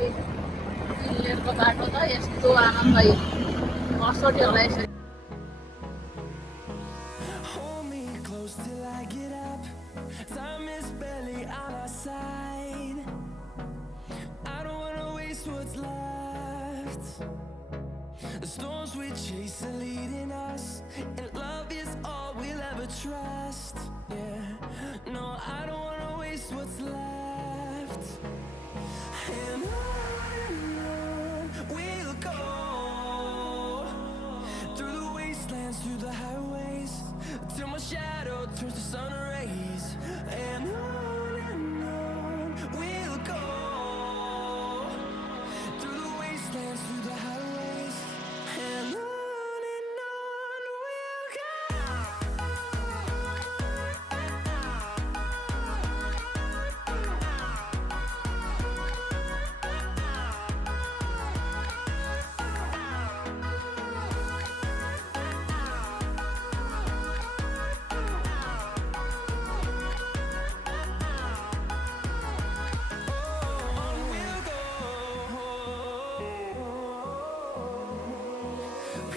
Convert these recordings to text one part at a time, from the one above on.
दिल्लीको बाटो त यस्तो आनन्दै कसरी होला यसरी Hold me close till I get up. Time is barely on our side. I don't wanna waste what's left. The storms we chase are leading us, and love is all we'll ever trust. Yeah, no, I don't wanna waste what's left. And on we'll go, through the wastelands, through the highways, till my shadow turns to sun rays. And on we'll go, through the wastelands, through the highways. And on we'll go.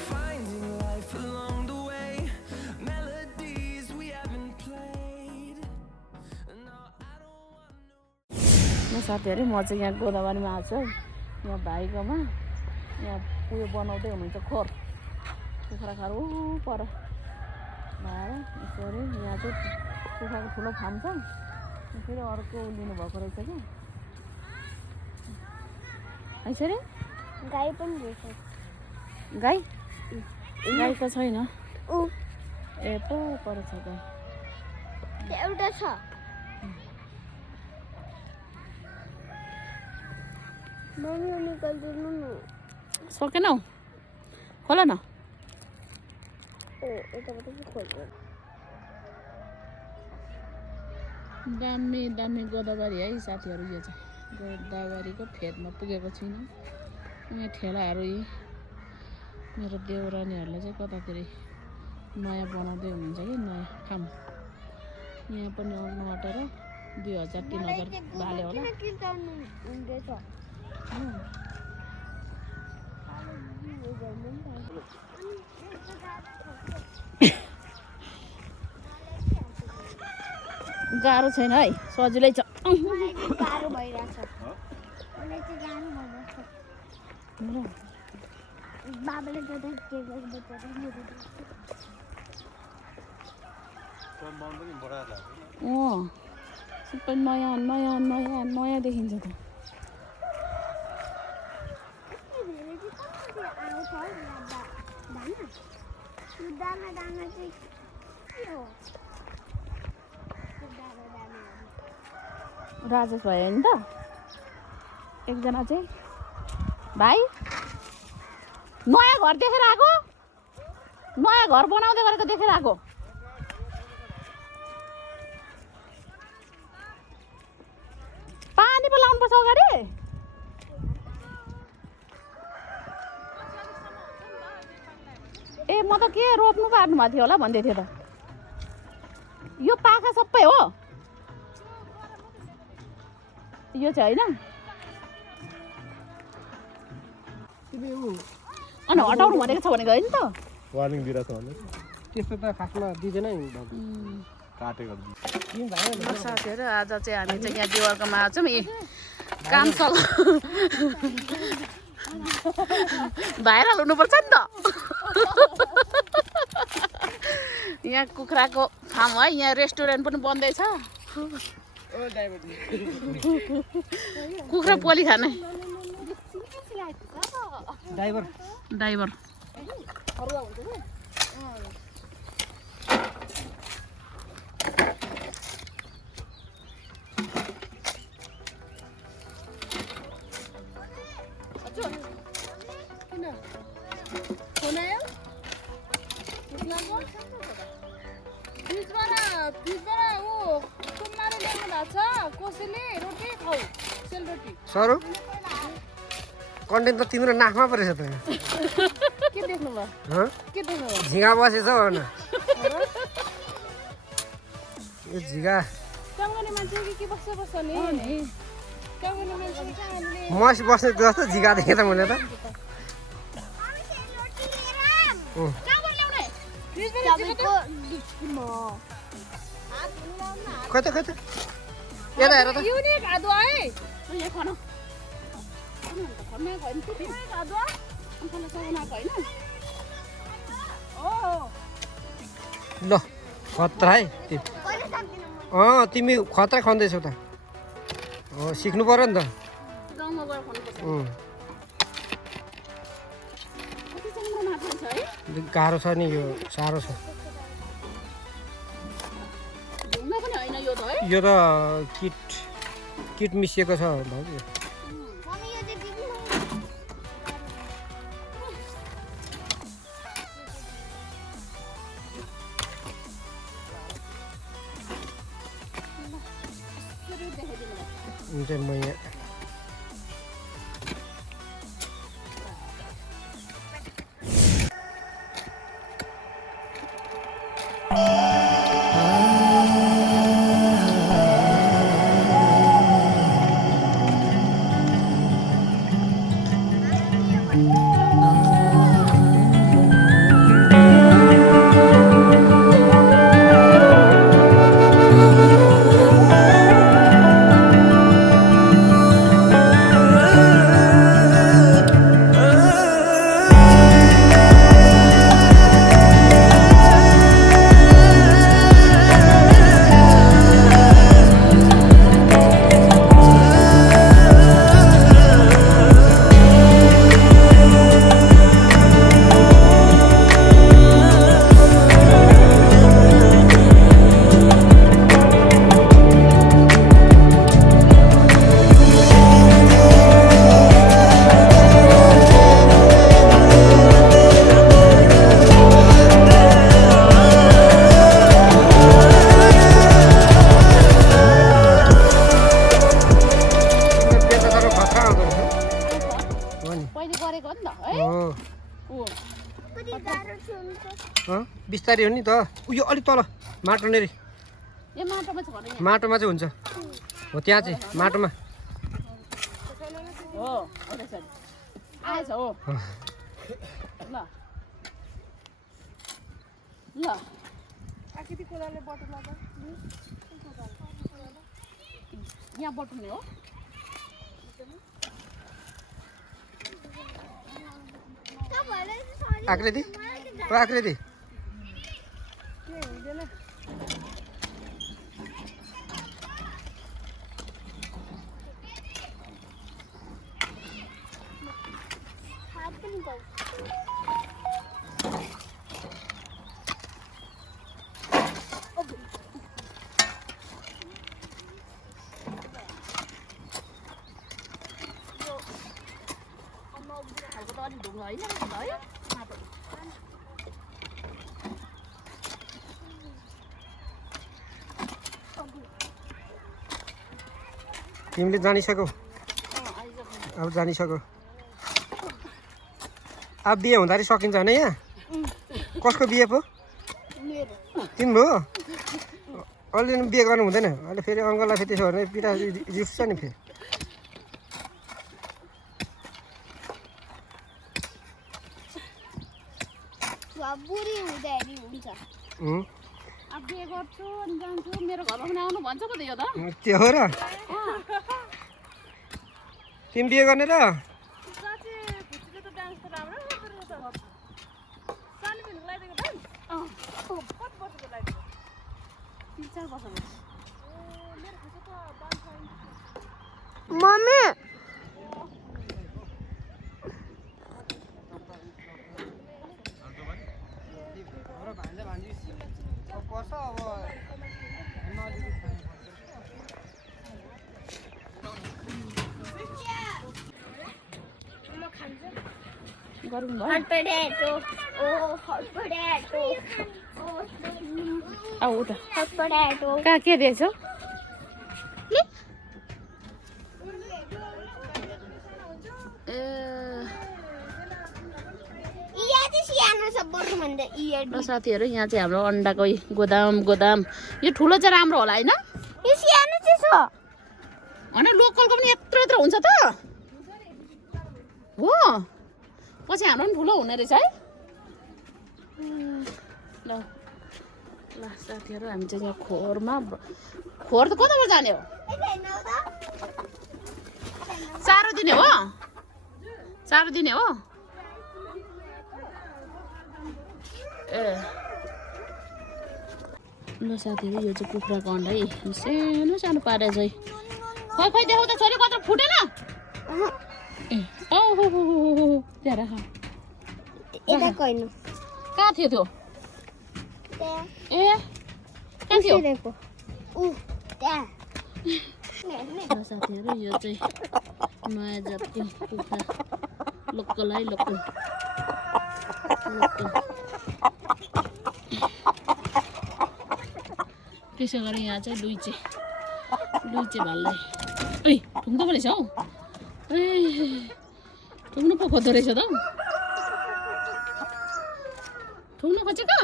Finding life along the way, melodies we haven't played. No, I don't want no. साथीहरु म चाहिँ यहाँ गोदावरीमा आएको छु यहाँ भाइकोमा यहाँ उयो बनाउँदै हुनुहुन्छ खोर कुखुराहरू पर भएर यसरी यहाँ चाहिँ कुखुराको ठुलो फार्म छ फेरि अर्को लिनु भएको रहेछ क्या यसरी गाई पनि रहेछ गाई गाई त छैन ए पो पर छ गाई एउटा छ मम्मी निकाल्दिनु न सकेनौ खोला न ओ यताबाट चाहिँ खोल्नु दामी दामी गोदावरी है साथीहरु यो चाहिँ गोदावरीको फेदमा पुगेको छैन यहाँ ठेलाहरु यी मेरो देउरानीहरुले चाहिँ कतातिर नयाँ बनाउँदै हुनुहुन्छ कि नयाँ काम यहाँ पनि आउनु अटेर 2000 3000 भाले होला गाह्रो छैन है सजिलै छ गाह्रो भइरहेछ मलाई चाहिँ गाह्रो भइरहेछ बाबाले गर्दा के गर्नु सबै नयाँ नयाँ नयाँ नयाँ देखिन्छ त दाना दाना चाहिँ के हो राजेश भयो नि त एकजना चाहिँ भाइ नयाँ घर देखेर आएको नयाँ घर बनाउँदै गरेको देखेर आएको पानी पो लाउनुपर्छ अगाडि ए म त के रोप्नु पार्नु भएको थियो होला भन्दै थियो त यो पाखा सबै हो यो चाहिँ होइन अनि हटाउनु भनेको छ भनेको होइन त वार्निङ दिइरहेको छ भने त्यस्तो त खासमा दिँदैन काटेको साथीहरू आज चाहिँ हामी चाहिँ यहाँ देवरकोमा आउँछौँ यी काम सल भाइरल हुनुपर्छ नि त यहाँ कुखुराको फार्म है यहाँ रेस्टुरेन्ट पनि बन्दैछ कुखुरा पोली खाने ड्राइभर ड्राइभर सर कन्टेन्ट त तिम्रो नाकमा परेछ त के देख्नु भयो के देख्नु भयो झिँगा बसेछ भन यो झिँगा काम गर्ने मान्छे के बस्छ नि काम गर्ने मान्छे मस बस्ने जस्तो झिगा देखेँ त मैले त खोइ त यता हेर त ल खतरा है तिमी खतरा खन्दैछौ त सिक्नु पर्यो नि त गाह्रो छ नि यो साह्रो छ यो त किट मिसिएको छ भाउजू हुन्छ म यहाँ बिस्तारै हो नि त उयो अलिक तल माटो नेरी माटोमा चाहिँ हुन्छ हो त्यहाँ चाहिँ माटोमा यहाँ बटुल्ने हो आकृति आकृति तिमीले जानिसक्यौ अब जानिसक्यौ अब बिहे हुँदाखेरि सकिन्छ होइन यहाँ कसको बिहे पो तिम्रो हो अलि बिहे गर्नु हुँदैन अहिले फेरि अङ्कललाई फेरि त्यसो भने पिता जिउछ नि फेरि बुढी हुँदाखेरि हुन्छ अब बिहे गर्छु अनि जान्छु मेरो घरमा पनि आउनु भन्छ पो त यो त त्यो हो र तिमी बिहे गर्ने र mummy hot potato. Oh, hot potato. Oh, उता hot potato. कहाँ के दिएछौ ल साथीहरू यहाँ चाहिँ हाम्रो अन्डाको गोदाम यो ठुलो चाहिँ राम्रो होला होइन होइन लोकलको पनि यत्रो यत्रो हुन्छ त हो पछि हाम्रो पनि ठुलो हुने रहेछ है ल ल साथीहरू हामी चाहिँ यहाँ खोरमा खोर त कताबाट जाने हो चारो दिने हो चारो दिने हो ए ल साथीहरू यो चाहिँ कुखुराको अन्डा है सानो सानो पारे चाहिँ खै खै देखाउ त छोरी कत्रो फुटेन ए औ हो त्यहाँ राख कहाँ थियो त्यो ए कहाँ थियो साथीहरू यो चाहिँ नयाँ जातको कुखुरा लोकल है लोकल त्यसै गरी यहाँ चाहिँ लुइचे भाललाई ओइ ठुङ्दो पो रहेछ हौ ए ठुङ्नु पो खोज्दो रहेछ त हौ ठुङ्नु खोजेको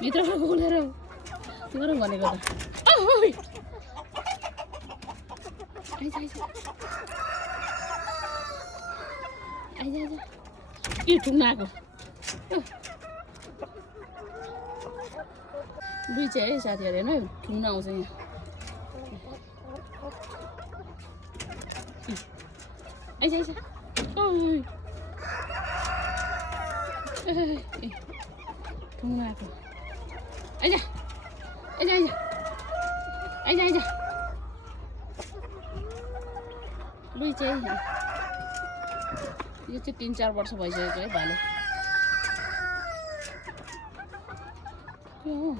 भित्र खोलेर गरौँ भनेको त आइज के ठुङ्न आएको दुई चाहिँ है साथीहरू हेर्नु ठुङ्न आउँछ यहाँ आइज ठुङ्न आएको आइज लुई चाहिँ यो चाहिँ 3-4 वर्ष भइसकेको है भाले के हो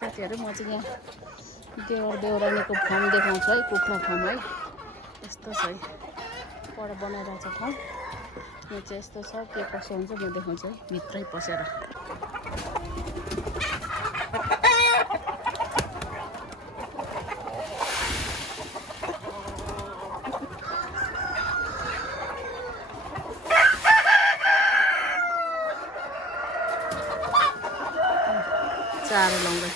साथीहरू म चाहिँ यहाँ देउरानीको फार्म देखाउँछु है कुखुरा फार्म है यस्तो छ है पर बनाइरहेको छ ठाउँ यो चाहिँ यस्तो छ के कसो हुन्छ म देखाउँछु है भित्रै पसेर चारो लाउँदै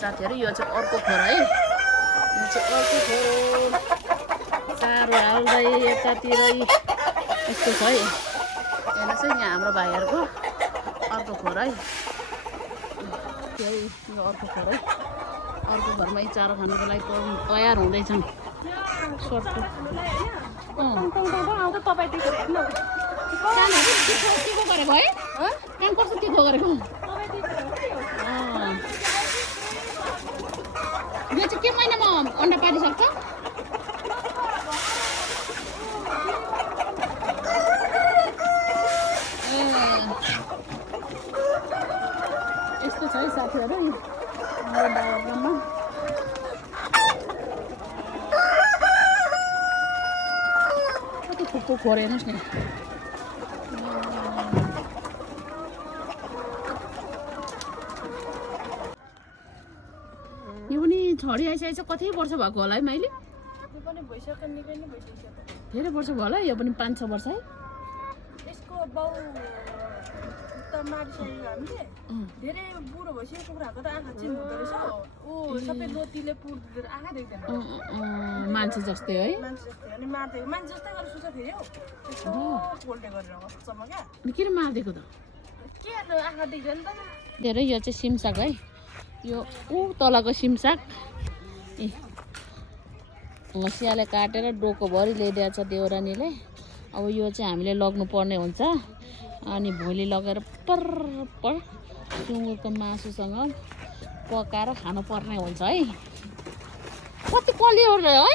साथीहरू यो चाहिँ अर्को खोर है यो चाहिँ अर्को खोर चारो हाल्दै यतातिर यस्तो छ है हेर्नुहोस् है यहाँ हाम्रो भाइहरूको अर्को खोर है यो अर्को खोर है अर्को घरमै चारो खानुको लागि तयार हुँदैछन् सर्टको तिखो गरेको है काम कस्तो तिखो गरेको यो चाहिँ के महिनामा अन्डा पारिसक्छ यस्तो छ है साथीहरू हाम्रो डायग्राममा कति थुप्रो खोर हेर्नुहोस् न यो पनि छडी आइसकेको छ कति वर्ष भएको होला है मैले धेरै वर्ष भयो होला यो पनि 5-6 वर्ष है यसको बाउ त मारिसक्यो हामीले धेरै बुढो भइसक्यो कुखुराको त आँखा चिन्नु हुँदो रहेछ ऊ सबै लोतीले पुर्दिएर आँखा देख्दैन मान्छे जस्तै है मान्छे जस्तै अनि मार्दै मान्छे जस्तै गरेर सुत्छ फेरि हौ त्यस्तो पोल्टे गरेर कस्तोमा क्या किन मारिदिएको त के आँखा देख्दैन त धेरै यो चाहिँ सिमसाग है यो ऊ तलको सिमसाग ए हँसियाले काटेर डोकोभरि ल्याइदिएको छ देउरानीले अब यो चाहिँ हामीले लग्नु पर्ने हुन्छ अनि भोलि लगेर पर सुँगुरको मासुसँग पकाएर खानुपर्ने हुन्छ है कति कलियो है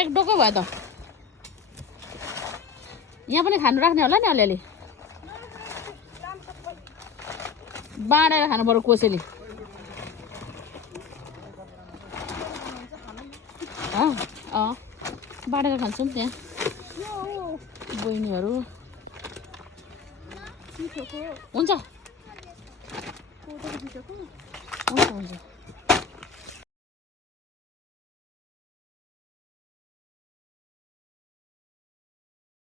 एक डोको भयो त यहाँ पनि खानु राख्ने होला नि अलिअलि बाँडेर खानु पर्यो कसैले बाँडेर खान्छौँ त्यहाँ बहिनीहरू बिचको हुन्छ कोदोको बिचको हुन्छ हुन्छ